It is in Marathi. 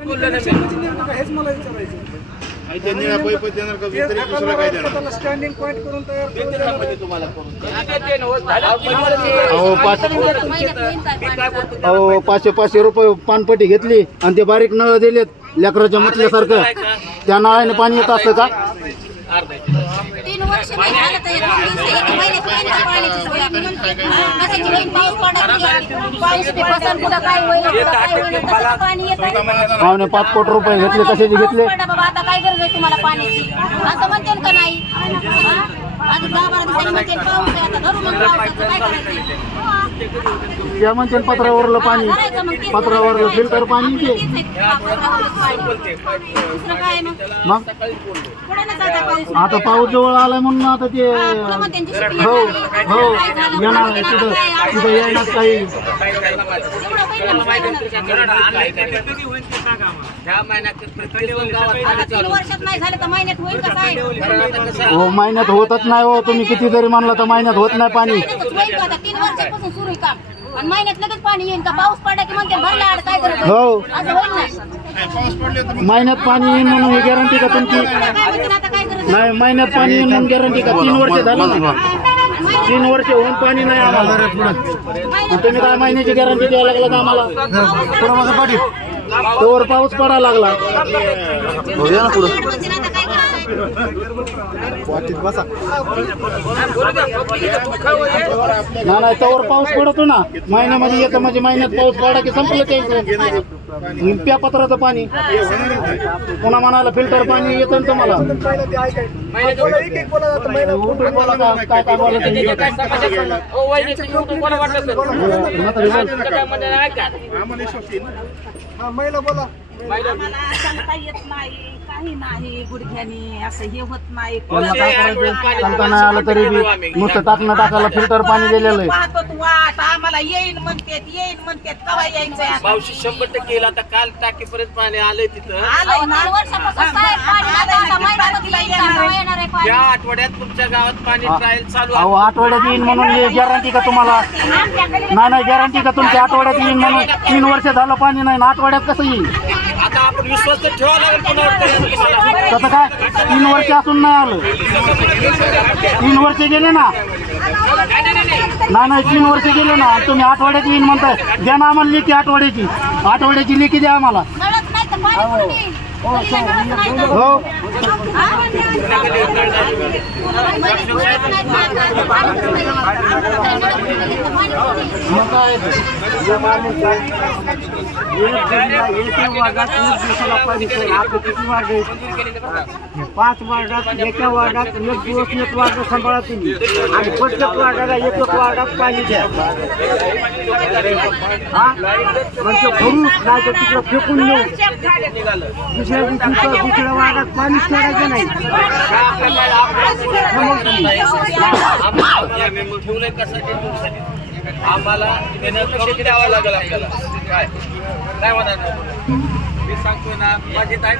हेच मला विचारायचं स्टँडिंग पॉईंट करून तयार अहो पाचशे पाचशे रुपये पानपट्टी घेतली आणि ते बारीक नळ दिलेत लेकराच्या म्हटल्यासारखं त्या नळाने पाणी येत असतं का? तीन वर्ष नाही झालं तर एक दिवस एक महिन्यात येईल का पाण्याची सोय आपली? कशाची होईल? पाऊस पडत नाही. पाऊस कुठं काय होईल, कुठं काय होईल, तसंच पाणी येत आहे. पावणे पाच कोटी रुपये घेतले कशाचे घेतले पाऊस पडा बाबा, आता काय गरज आहे तुम्हाला पाण्याची असं म्हणते का नाही हा? आता दहा बारा दिवसांनी म्हणते पाऊस आहे आता धरू मग पावसाचं काय करायचं या म्हणते पत्रावरलं पाणी. पत्रावर फिल्टर पाणी ते. मग? आता पाऊस जवळ आलाय म्हणून आता ते हो हो येणार तिथं. तिथं येणार काही. हो महिन्यात होतच नाही हो. तुम्ही किती जरी म्हणला तर महिन्यात होत नाही पाणी. काम आणि महिन्यात लगेच पाणी येईल का? पाऊस पडला की म्हणते भरला आड काय करत हो. असं होईल ना? महिन्यात पाणी येईन म्हणून ही गॅरंटी का तुमची? काय म्हणते आता काय करत नाही महिन्यात पाणी येईन म्हणून गॅरंटी का? तीन वर्ष झालं ना? तीन वर्ष होऊन पाणी नाही आम्हाला. आणि तुम्ही काय महिन्याची गॅरंटी द्यायला लागला का आम्हाला तोवर पाऊस पडायला लागला. ना नाही तोवर पाऊस पडतो ना महिन्यामध्ये येतं म्हणजे महिन्यात पाऊस पडा की संपलं त्याचं प्या पत्राचं पाणी पुन्हा म्हणाला फिल्टर पाणी येतं ना तुम्हाला ते उठून बोला का- काय काय ते. ना. हा, महिला बोला आम्हाला सांगता येत नाही काही नाही गुडघ्याने असं हे होत नाही. त्यांना काय करायचं सांगता नाही. आलं तरी बी नुसतं टाकणं टाकायला फिल्टर पाणी दिलेलं आहे. पाहतो तू वाट आम्हाला येईन म्हणतेत येईन म्हणतेत कवा यायचंय आता? पावशी शंभर टक्के येईल. आता काल टाकीपर्यंत पाणी आलंय तिथं. आलंय ना? तीन वर्षापासून साहेब पाणी नाही आता महिन्यातच येईल का? केव्हा येणार आहे. पाणी. या आठवड्यात तुमच्या गावात पाणी ट्रायल चालू अहो आहे आठवड्यात येईन म्हणून गॅरंटी का तुम्हाला? नाही नाही गॅरंटी का तुमच्या आठवड्यात येईन म्हणून? तीन वर्ष झालं पाणी नाही ना आठवड्यात कसं येईल? आता आपण विश्वास तर ठेवा लागेल पुन्हा तसं काय तीन वर्ष असून नाही आलं तीन वर्ष गेले ना नाही नाही तीन वर्ष गेले ना तुम्ही आठवड्यात येईन म्हणताय द्या ना आम्हाला लेखी आठवड्याची आठवड्याची लेखी द्या आम्हाला नळच नाही तर पाणी कुठून येईल? गल्लीला नळच नाही तर. हो हा? महिन्यात नळच नाही, पाणी- पाणीच नाही. आम्हाला काय नळ कुठून येईल तर पाणी कुठून येईल? मग काय ते? पाच वार्डात एका वार्डात एक दिवस एक वार्ड सांभाळा तुम्ही आणि प्रत्येक वार्डाला एक एक वार्डात पाणी द्या हा म्हणजे भरू नाही तर तिकडं फेकून येऊ दुसऱ्या दिवशी दुसऱ्या वार्डात पाणीच सोडायचं नाही ठेवलंय कसं आम्हाला त्यानं करून द्यावं लागेल आपल्याला? काय? काय म्हणा मी सांगतो ना माझी काय